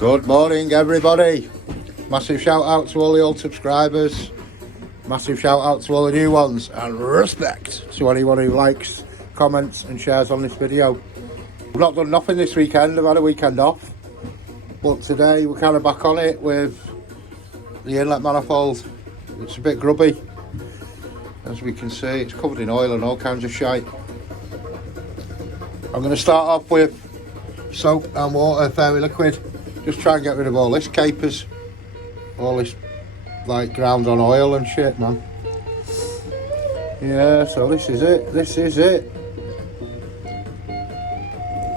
Good morning everybody, massive shout out to all the old subscribers, massive shout out to all the new ones, and respect to anyone who likes, comments and shares on this video. We've not done nothing this weekend, I've had a weekend off, but today we're kind of back on it with the inlet manifold. It's a bit grubby, as we can see. It's covered in oil and all kinds of shite. I'm going to start off with soap and water, fairy liquid. Just try and get rid of all this capers, all this like ground on oil and shit, man. Yeah, so this is it.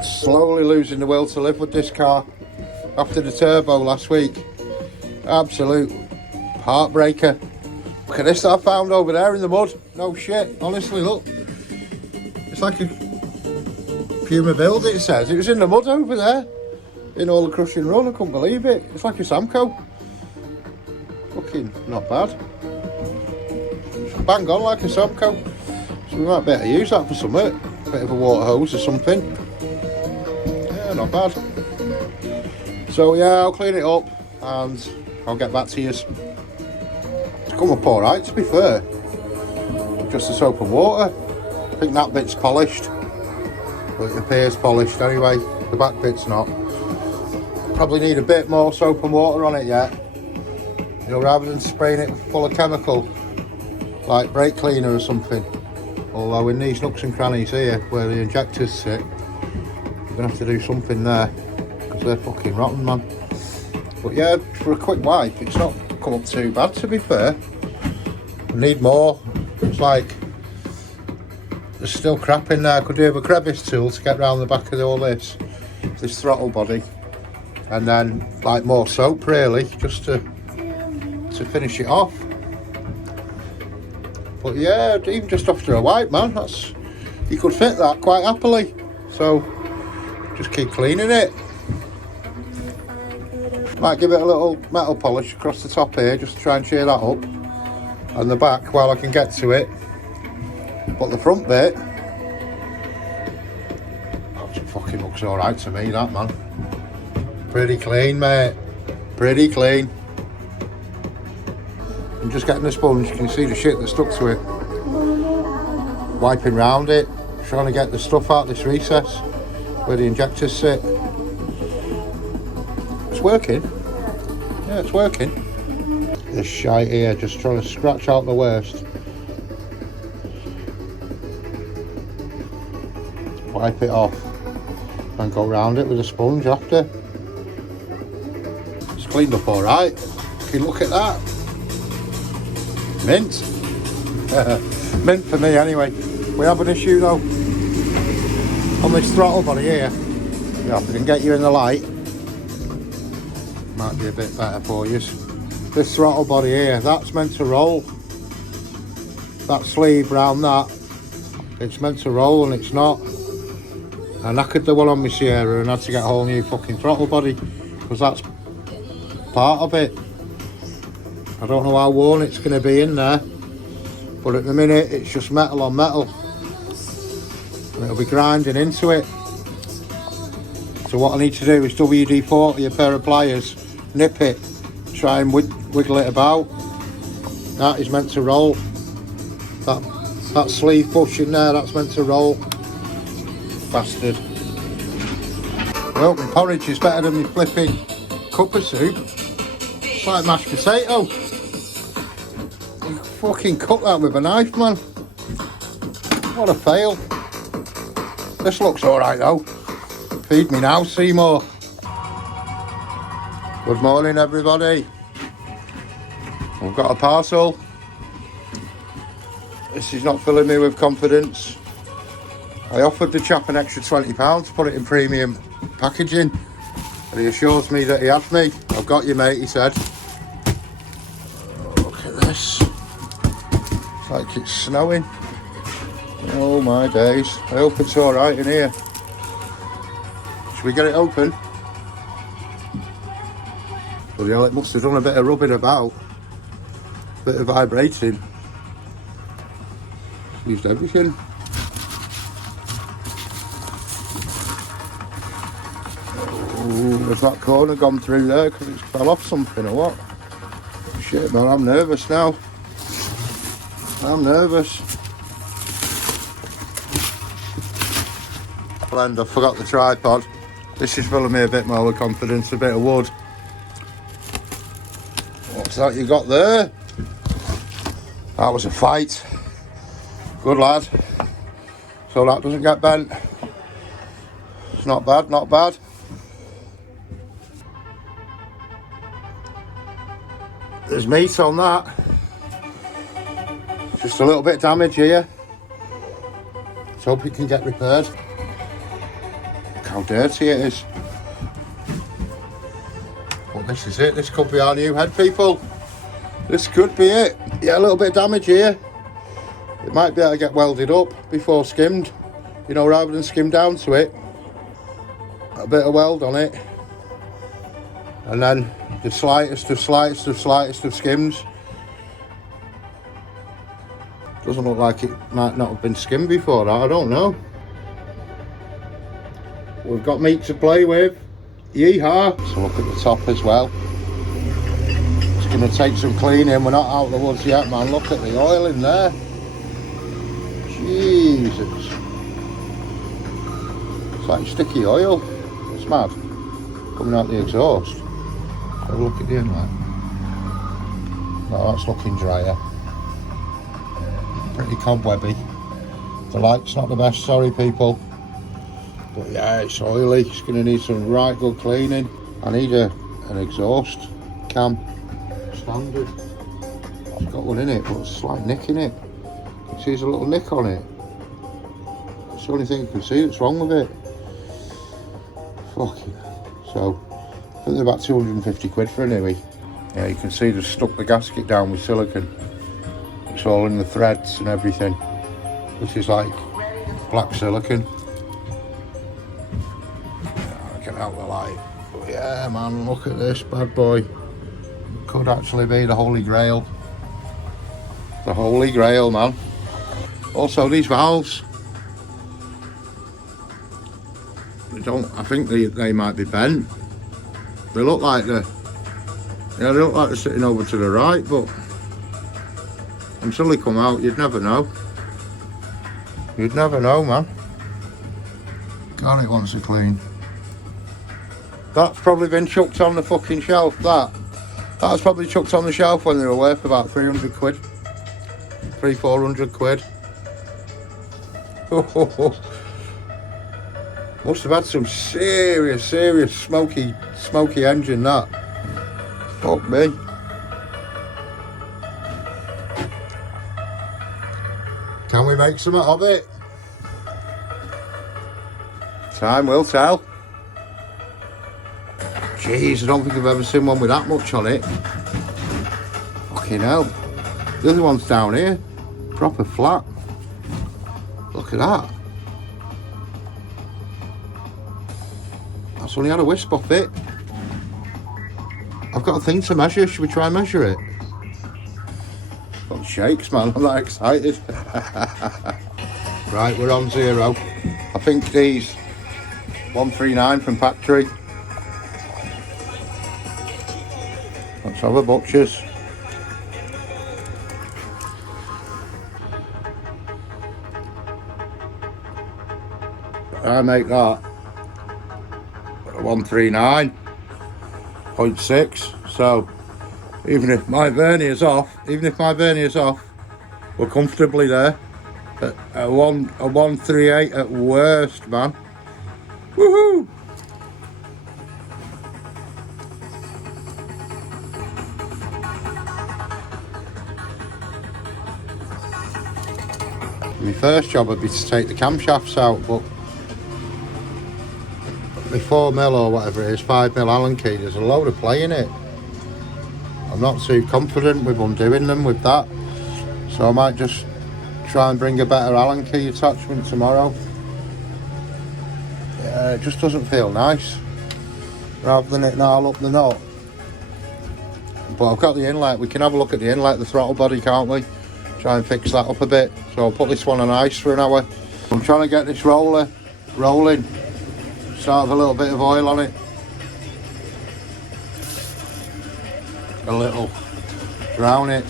Slowly losing the will to live with this car after the turbo last week. Absolute heartbreaker. Look at this that I found over there in the mud. No shit, honestly, look. It's like a Puma build, it says. It was in the mud over there. In all the crushing run, I couldn't believe it. It's like a Samco. Fucking not bad. Bang on like a Samco. So we might better use that for something. Bit of a water hose or something. Yeah, not bad. So yeah, I'll clean it up and I'll get back to you. It's come up alright, to be fair. Just the soap and water. I think that bit's polished. But it appears polished anyway. The back bit's not. Probably need a bit more soap and water on it yet. You know, rather than spraying it full of chemical, like brake cleaner or something. Although in these nooks and crannies here, where the injectors sit, you're gonna have to do something there, because they're fucking rotten, man. But yeah, for a quick wipe, it's not come up too bad, to be fair. I need more. It's like there's still crap in there. I could do with a crevice tool to get round the back of all this throttle body. And then like more soap really, just to finish it off. But yeah, even just after a wipe, man, you could fit that quite happily. So just keep cleaning it. Might give it a little metal polish across the top here, just to try and cheer that up. And the back while I can get to it. But the front bit, that fucking looks alright to me, that, man. Pretty clean, mate. Pretty clean. I'm just getting the sponge. You can see the shit that stuck to it. Wiping round it. Trying to get the stuff out this recess where the injectors sit. It's working. Yeah, it's working. This shite here, just trying to scratch out the worst. Wipe it off. And go round it with a sponge after. Cleaned up alright. You can look at that. Mint. Mint for me anyway. We have an issue though on this throttle body here. Yeah, if we can get you in the light, might be a bit better for you. This throttle body here, that's meant to roll. That sleeve round that, it's meant to roll and it's not. I knackered the one on my Sierra and had to get a whole new fucking throttle body, because that's part of it. I don't know how worn it's going to be in there, but at the minute it's just metal on metal and it'll be grinding into it. So what I need to do is WD-40 a pair of pliers, nip it, try and wiggle it about. That is meant to roll. That sleeve push in there, that's meant to roll. Bastard. Well, my porridge is better than my flipping cup of soup. It's like mashed potato. You fucking cut that with a knife, man. What a fail. This looks alright though. Feed me now, Seymour. Good morning everybody. We've got a parcel. This is not filling me with confidence. I offered the chap an extra £20 to put it in premium packaging. And he assures me that he had me. I've got you, mate, he said. Look at this. It's like it's snowing. Oh my days. I hope it's alright in here. Should we get it open? Bloody hell, it must have done a bit of rubbing about. A bit of vibrating. Used everything. has that corner gone through there because it's fell off something or what? Shit, man, I'm nervous now. I'm nervous. And I forgot the tripod. This is filling me a bit more with confidence, a bit of wood. What's that you got there? That was a fight. Good lad. So that doesn't get bent. It's not bad, not bad. There's meat on that. Just a little bit of damage here. Let's hope it can get repaired. Look how dirty it is. Well, this is it. This could be our new head, people. This could be it. Yeah, a little bit of damage here. It might be able to get welded up before skimmed. You know, rather than skim down to it. A bit of weld on it. And then the slightest of skims. Doesn't look like it might not have been skimmed before that, I don't know. We've got meat to play with. Yeehaw! So look at the top as well. It's going to take some cleaning. We're not out of the woods yet, man. Look at the oil in there. Jesus. It's like sticky oil. It's mad. Coming out the exhaust. Have a look at the inlet. No, that's looking drier. Pretty cobwebby. The light's not the best, sorry people. But yeah, it's oily. It's going to need some right good cleaning. I need an exhaust cam. Standard. I've got one in it, but it's a slight nick in it. You can see there's a little nick on it. It's the only thing you can see that's wrong with it. Fucking hell. So, I think they're about 250 quid for a newie. Yeah, you can see they've stuck the gasket down with silicone. It's all in the threads and everything. This is like black silicone. Get out the light. But yeah, man, look at this bad boy. Could actually be the Holy Grail. The Holy Grail, man. Also, these valves. I think they might be bent. They look like they look like they're sitting over to the right, but until they come out, you'd never know. You'd never know, man. God, it wants to clean. That's probably been chucked on the fucking shelf, that. That was probably chucked on the shelf when they were worth about 300 quid. 400 quid. Must have had some serious smoky engine, that. Fuck me. Can we make something of it? Time will tell. Jeez, I don't think I've ever seen one with that much on it. Fucking hell. The other one's down here. Proper flat. Look at that. That's only had a wisp off it. I've got a thing to measure. Should we try and measure it? Got shakes, man. I'm that excited. Right, we're on 0. I think these 139 from factory. Let's have a butcher's. I make that 139.6. So even if my vernier's off, we're comfortably there. At a 138 at worst, man. Woohoo! My first job would be to take the camshafts out, but my 4mm or whatever it is, 5mm Allen key, there's a load of play in it. I'm not too confident with undoing them with that, so I might just try and bring a better Allen key attachment tomorrow. Yeah, it just doesn't feel nice, rather than it gnarl up the knot. But I've got the inlet. We can have a look at the inlet, the throttle body, can't we? Try and fix that up a bit. So I'll put this one on ice for an hour. I'm trying to get this roller rolling. Start with a little bit of oil on it. a little, drown it,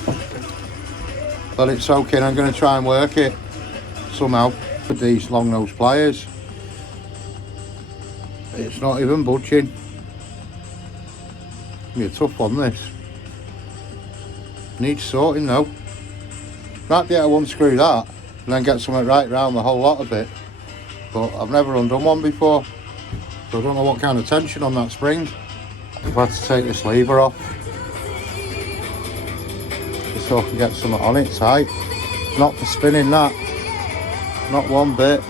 let it soak in. I'm going to try and work it somehow with these long nose pliers. It's not even budging. It's a tough one, this. Needs sorting though. Might be able to unscrew that and then get something right round the whole lot of it, but I've never undone one before, so I don't know what kind of tension on that spring. I've had to take this lever off just so I can get something on it tight. Not for spinning that, not one bit.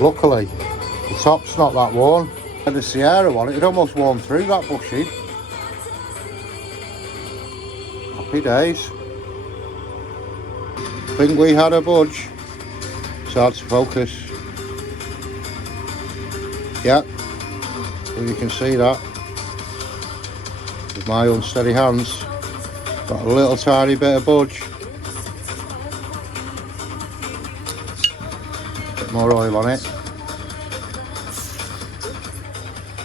Luckily the top's not that worn. And the Sierra one, it almost worn through that bushing. Happy days. Think we had a budge. It's hard to focus. Yeah, well, you can see that with my unsteady hands. Got a little tiny bit of budge. Bit more oil on it.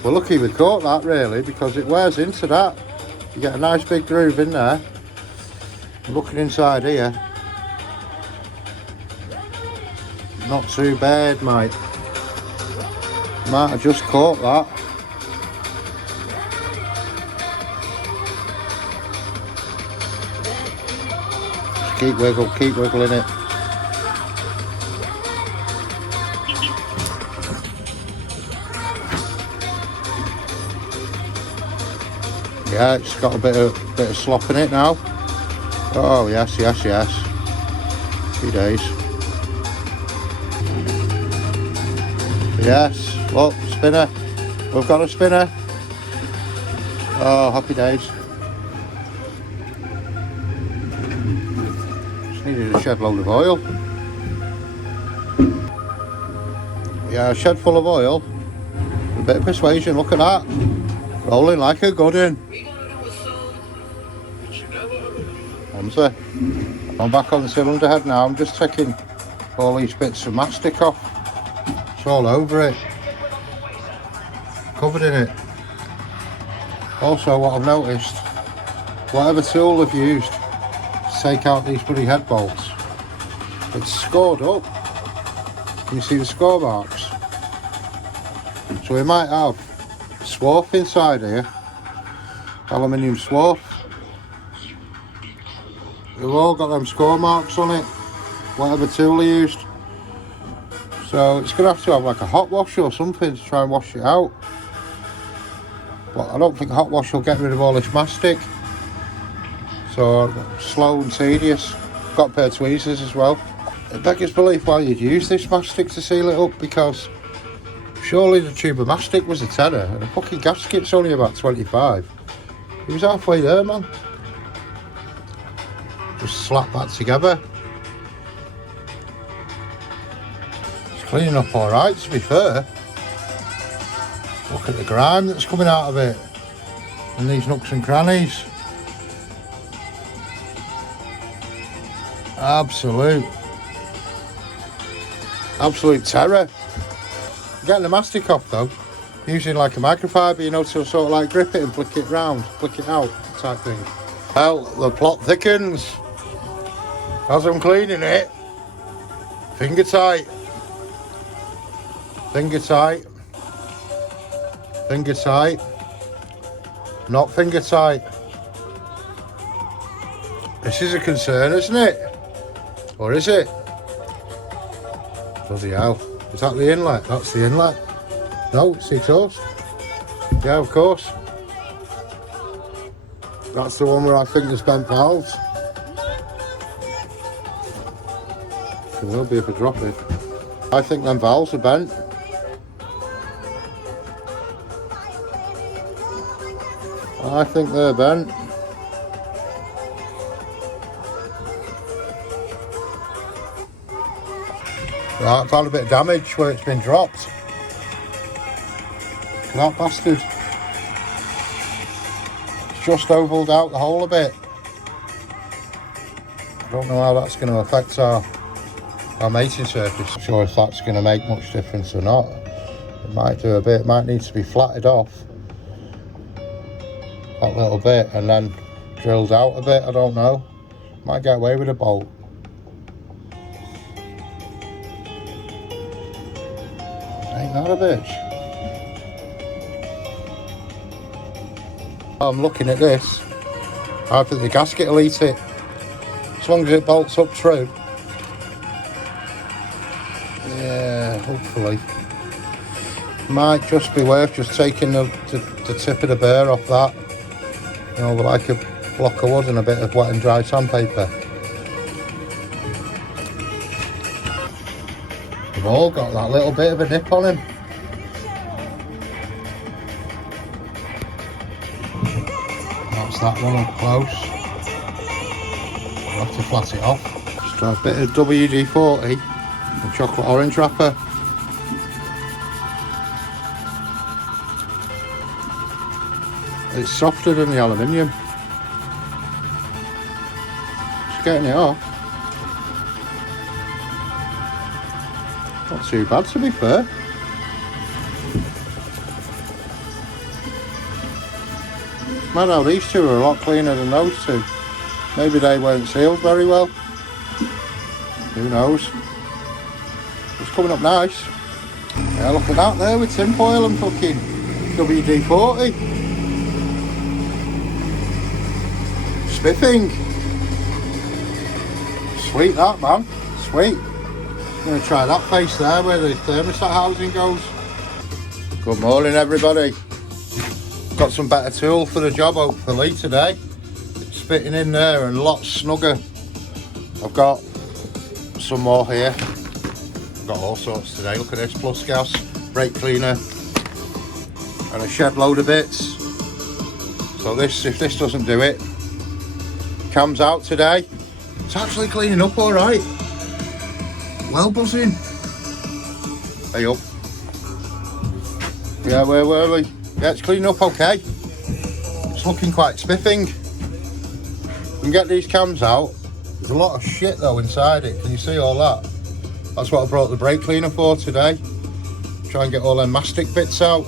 We're lucky we caught that really, because it wears into that. You get a nice big groove in there. I'm looking inside here. Not too bad, mate. Might have just caught that. Just keep wiggling it. Yeah, it's got a bit of slop in it now. Oh yes. Few days. Yes, look, spinner. We've got a spinner. Oh, happy days. Just needed a shed load of oil. Yeah, a shed full of oil. A bit of persuasion, look at that. Rolling like a good one. I'm back on the cylinder head now. I'm just taking all these bits of mastic off. It's all over it, covered in it. Also, what I've noticed, whatever tool I've used to take out these bloody head bolts, it's scored up. Can you see the score marks? So we might have swarf inside here, aluminium swarf. They've all got them score marks on it, whatever tool they used. So it's going to have like a hot wash or something to try and wash it out. But I don't think a hot wash will get rid of all this mastic. So slow and tedious. Got a pair of tweezers as well. It beggars belief why you'd use this mastic to seal it up, because surely the tube of mastic was a tenner and the fucking gasket's only about 25. He was halfway there, man. Just slap that together. It's cleaning up alright, to be fair. Look at the grime that's coming out of it and these nooks and crannies. Absolute terror. Getting the mastic off though, using like a microfiber, you know, to sort of like grip it and flick it round, flick it out type thing. Well, the plot thickens as I'm cleaning it. Finger tight, finger tight, finger tight, not finger tight. This is a concern, isn't it? Or is it? Bloody hell. Is that the inlet? That's the inlet. No, it's the exhaust. Yeah, of course. That's the one where I think there's bent valves. It will be if I drop it. I think them valves are bent. I think they're bent. Right, I've had a bit of damage where it's been dropped. That bastard. It's just ovaled out the hole a bit. I don't know how that's going to affect our mating surface. I'm sure if that's going to make much difference or not. It might do a bit, it might need to be flatted off. that little bit and then drills out a bit. I don't know. Might get away with a bolt. Ain't that a bitch? I'm looking at this. I think the gasket will eat it. As long as it bolts up true. Yeah, hopefully. Might just be worth just taking the tip of the burr off that. You know, like a block of wood and a bit of wet and dry sandpaper. They've all got that little bit of a nip on him. That's that one up close. I'll have to flat it off. Just try a bit of WD-40 and chocolate orange wrapper. It's softer than the aluminium. Just getting it off. Not too bad, to be fair. Mad how these two are a lot cleaner than those two. Maybe they weren't sealed very well. Who knows? It's coming up nice. Yeah, look at that there with tinfoil and fucking WD-40. Spiffing. Sweet that, man. Sweet. I'm going to try that face there where the thermostat housing goes. Good morning, everybody. Got some better tool for the job hopefully today. It's fitting in there and lots snugger. I've got some more here. I've got all sorts today. Look at this, plus gas, brake cleaner and a shed load of bits. So this, if this doesn't do it, cam's out today. It's actually cleaning up all right. Well buzzing. Hey up. Yeah, where were we? Yeah, it's cleaning up okay. It's looking quite spiffing. You can get these cams out. There's a lot of shit though inside it. Can you see all that? That's what I brought the brake cleaner for today. Try and get all them mastic bits out.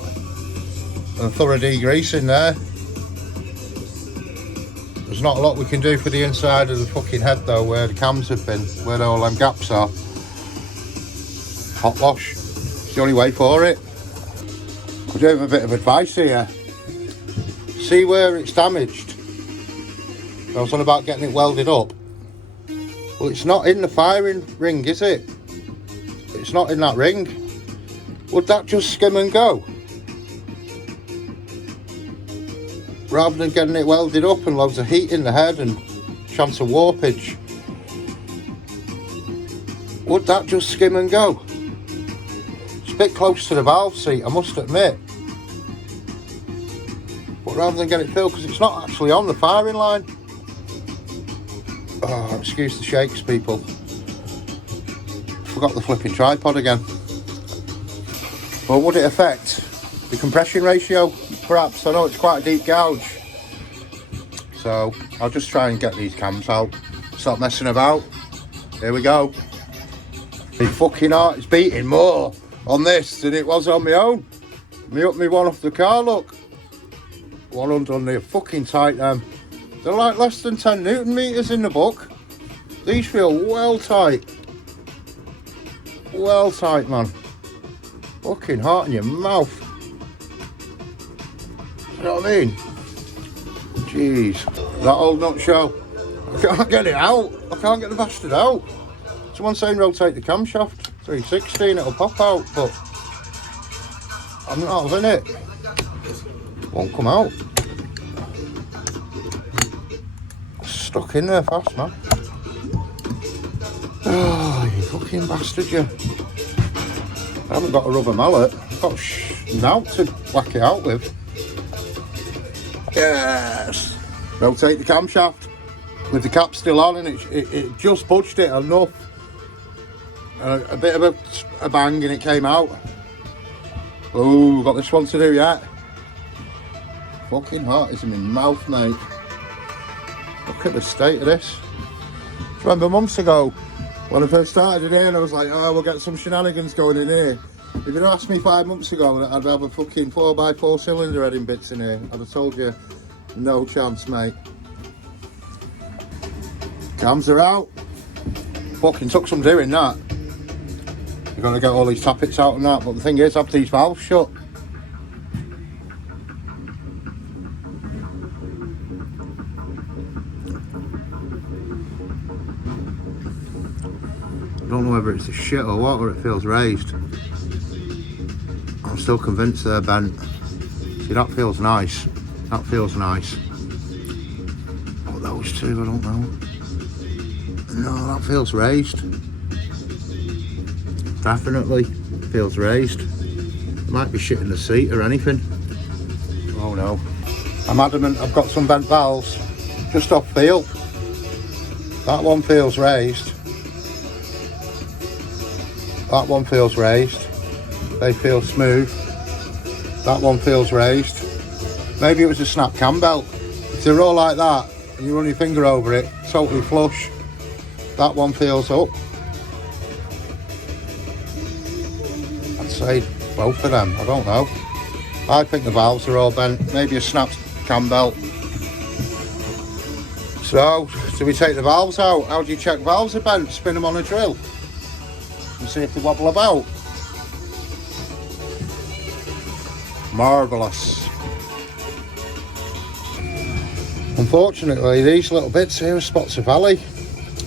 And thorough degrease in there. There's not a lot we can do for the inside of the fucking head though, where the cams have been, where all them gaps are. Hot wash. It's the only way for it. I'll give a bit of advice here. See where it's damaged. I was on about getting it welded up. Well, it's not in the firing ring, is it? It's not in that ring. Would that just skim and go? Rather than getting it welded up and loads of heat in the head and chance of warpage. Would that just skim and go? It's a bit close to the valve seat, I must admit. But rather than get it filled, because it's not actually on the firing line. Oh, excuse the shakes, people. Forgot the flipping tripod again. Well, would it affect the compression ratio? Perhaps. I know it's quite a deep gouge. So I'll just try and get these cams out. Stop messing about. Here we go. My fucking heart is beating more on this than it was on my own. Me up me one off the car, look. 100, they're fucking tight them. They're like less than 10 Newton meters in the book. These feel well tight. Well tight, man. Fucking heart in your mouth. You know what I mean? Jeez. That old nutshell. I can't get it out. I can't get the bastard out. Someone's saying rotate the camshaft 360 and it'll pop out, but I'm not having it. Won't come out. Stuck in there fast, man. Oh, you fucking bastard, you. I haven't got a rubber mallet. I've got now to whack it out with. Yes! Rotate the camshaft with the cap still on, and it just budged it enough. A bit of a bang and it came out. Oh, got this one to do yet. Fucking hot is in my mouth, mate. Look at the state of this. Do you remember months ago when I first started in here and I was like, oh, we'll get some shenanigans going in here. If you'd asked me 5 months ago that I'd have a fucking 4x4 cylinder head in bits in here, I'd have told you No chance, mate. Cams are out. Fucking took some doing that. You've got to get all these tappets out and that, but the thing is, have these valves shut. I don't know whether it's the shit or what, or it feels raised. I'm still convinced they're bent. See, that feels nice. That feels nice. But those two, I don't know. No, that feels raised. Definitely feels raised. It might be shit in the seat or anything. Oh no. I'm adamant I've got some bent valves. Just off feel. That one feels raised. That one feels raised. They feel smooth. That one feels raised. Maybe it was a snap cam belt. If they're all like that and you run your finger over it, totally flush. That one feels up. I'd say both of them, I don't know. I think the valves are all bent. Maybe a snap cam belt. So, do we take the valves out? How do you check valves are bent? Spin them on a drill and see if they wobble about. Marvellous. Unfortunately, these little bits here are spots of valley.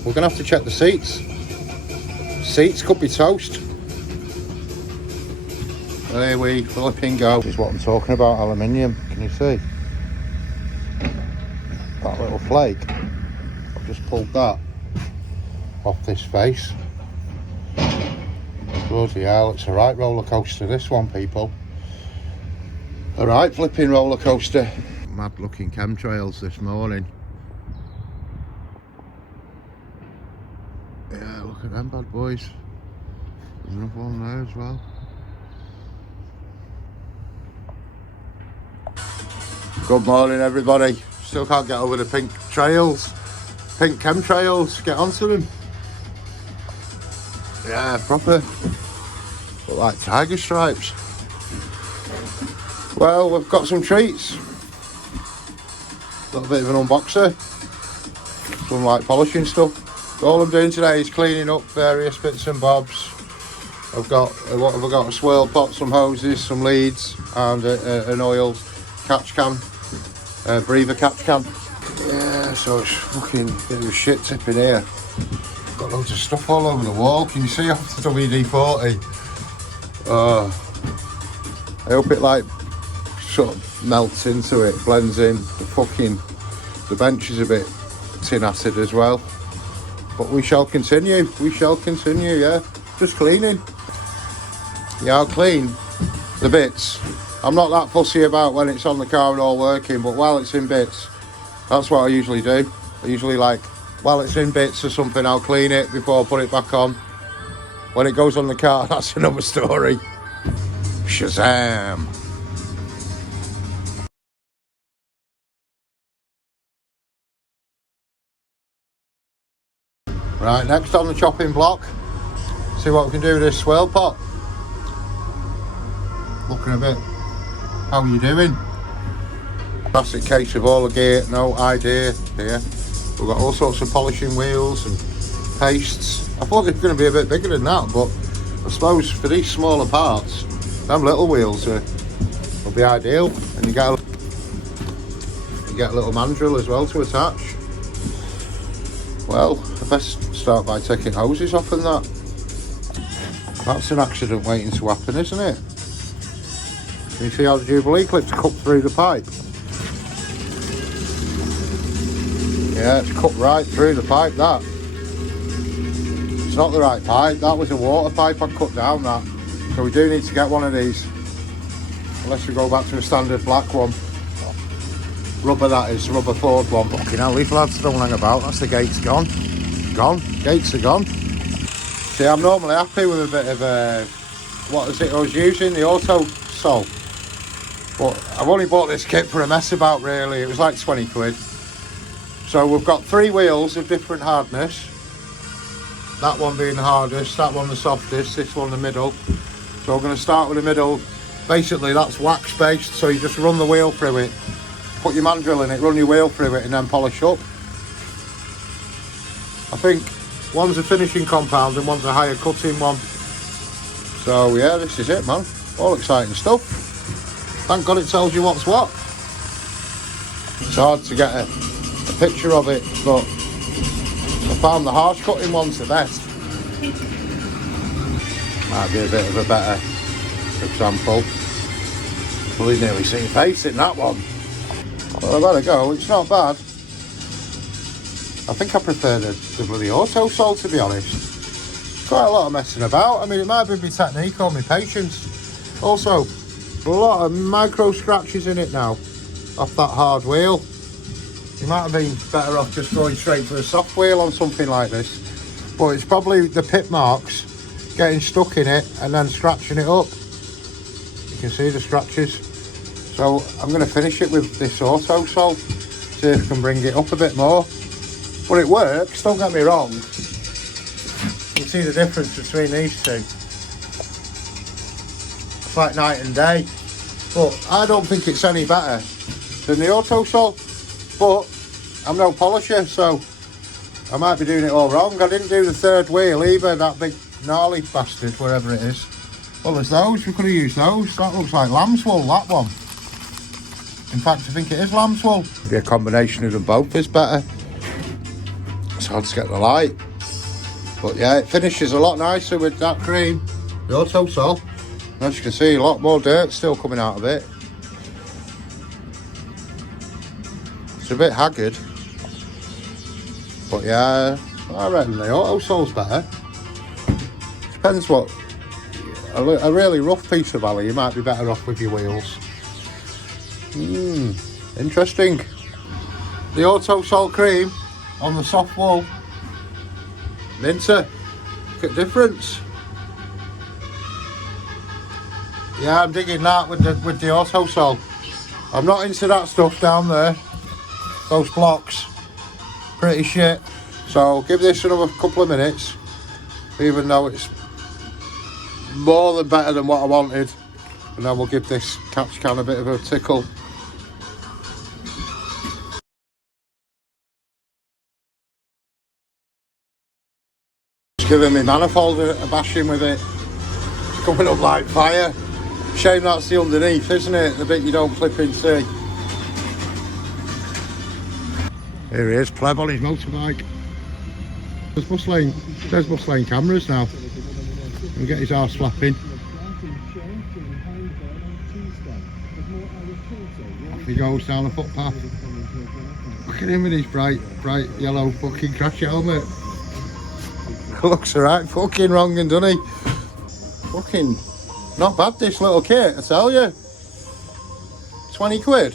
We're going to have to check the seats. Seats could be toast. There we flipping go. This is what I'm talking about, aluminium. Can you see? That little flake. I've just pulled that off this face. Bloody hell, it's a right roller coaster, this one, people. A right flipping roller coaster. Mad looking chemtrails this morning. Yeah, look at them bad boys. There's another one there as well. Good morning, everybody. Still can't get over the pink trails. Pink chemtrails. Get onto them. Yeah, proper. Look like tiger stripes. Well, we've got some treats. A little bit of an unboxer. Some like polishing stuff. All I'm doing today is cleaning up various bits and bobs. I've got, what have I got? A swirl pot, some hoses, some leads, and an oil catch can. Breather catch can. Yeah, so it's fucking bit of a shit tip in here. Got loads of stuff all over the wall. Can you see off the WD-40? I hope it like sort of melts into it, blends in. The bench is a bit tin acid as well. But we shall continue, yeah. Just cleaning. Yeah, I'll clean the bits. I'm not that fussy about when it's on the car and all working, but while it's in bits, that's what I usually do. I usually like, while it's in bits or something, I'll clean it before I put it back on. When it goes on the car, that's another story. Shazam! Right, next on the chopping block, see what we can do with this swirl pot. Looking a bit, how are you doing? Classic case of all the gear, no idea here. We've got all sorts of polishing wheels and pastes. I thought they were going to be a bit bigger than that, but I suppose for these smaller parts, them little wheels will be ideal. And you get a little mandrel as well to attach. Well, I best start by taking hoses off and that. That's an accident waiting to happen, isn't it? Can you see how the Jubilee clip's cut through the pipe? Yeah, it's cut right through the pipe, that. It's not the right pipe, that was a water pipe I cut down, that. So we do need to get one of these. Unless we go back to a standard black one. Rubber, that is, rubber Ford one. Fucking hell, these lads don't hang about, that's the gate's gone. Gone, gates are gone. See, I'm normally happy with a bit of what is it I was using, the auto sol. But I've only bought this kit for a mess about, really. It was like 20 quid. So we've got 3 wheels of different hardness. That one being the hardest, that one the softest, this one the middle. So we're going to start with the middle. Basically that's wax based, so you just run the wheel through it put your mandrel in it, run your wheel through it and then polish up. I think one's a finishing compound and one's a higher cutting one. So yeah, this is it, man. All exciting stuff. Thank God it tells you what's what. It's hard to get a picture of it, but I found the harsh cutting ones the best. Might be a bit of a better example. Well, you nearly see your face in that one. Well, I better go. It's not bad. I think I prefer the bloody auto sole, to be honest. Quite a lot of messing about. I mean, it might be my technique or my patience. Also, a lot of micro scratches in it now off that hard wheel. You might have been better off just going straight for a soft wheel on something like this. But it's probably the pit marks getting stuck in it and then scratching it up. You can see the scratches. So I'm going to finish it with this auto sole, see if I can bring it up a bit more. But it works, don't get me wrong. You can see the difference between these two. It's like night and day. But I don't think it's any better than the auto sole. But I'm no polisher, so I might be doing it all wrong. I didn't do the third wheel either, that big gnarly bastard, wherever it is. Well, there's those, we could have used those. That looks like lamb's wool, that one. In fact, I think it is lamb's wool. Maybe a combination of them both is better. It's hard to get the light. But yeah, it finishes a lot nicer with that cream, the auto sole. As you can see, a lot more dirt still coming out of it. It's a bit haggard. But yeah, I reckon the auto sole's better. Depends what. A really rough piece of alley, you might be better off with your wheels. Interesting. The auto sole cream on the soft wool. Minter. Look at the difference. Yeah, I'm digging that with the auto sole. I'm not into that stuff down there. Those blocks. Pretty shit. So give this another couple of minutes. Even though it's more than better than what I wanted. And then we'll give this catch can a bit of a tickle. Just giving me manifold a bashing with it. It's coming up like fire. Shame that's the underneath, isn't it? The bit you don't flip and see. Here he is, Pleb on his motorbike. There's bus lane cameras now. And get his arse flapping. Off he goes down the footpath. Look at him with his bright yellow fucking crash helmet. Looks alright fucking wrong, and doesn't he? Fucking not bad, this little kit, I tell you. 20 quid.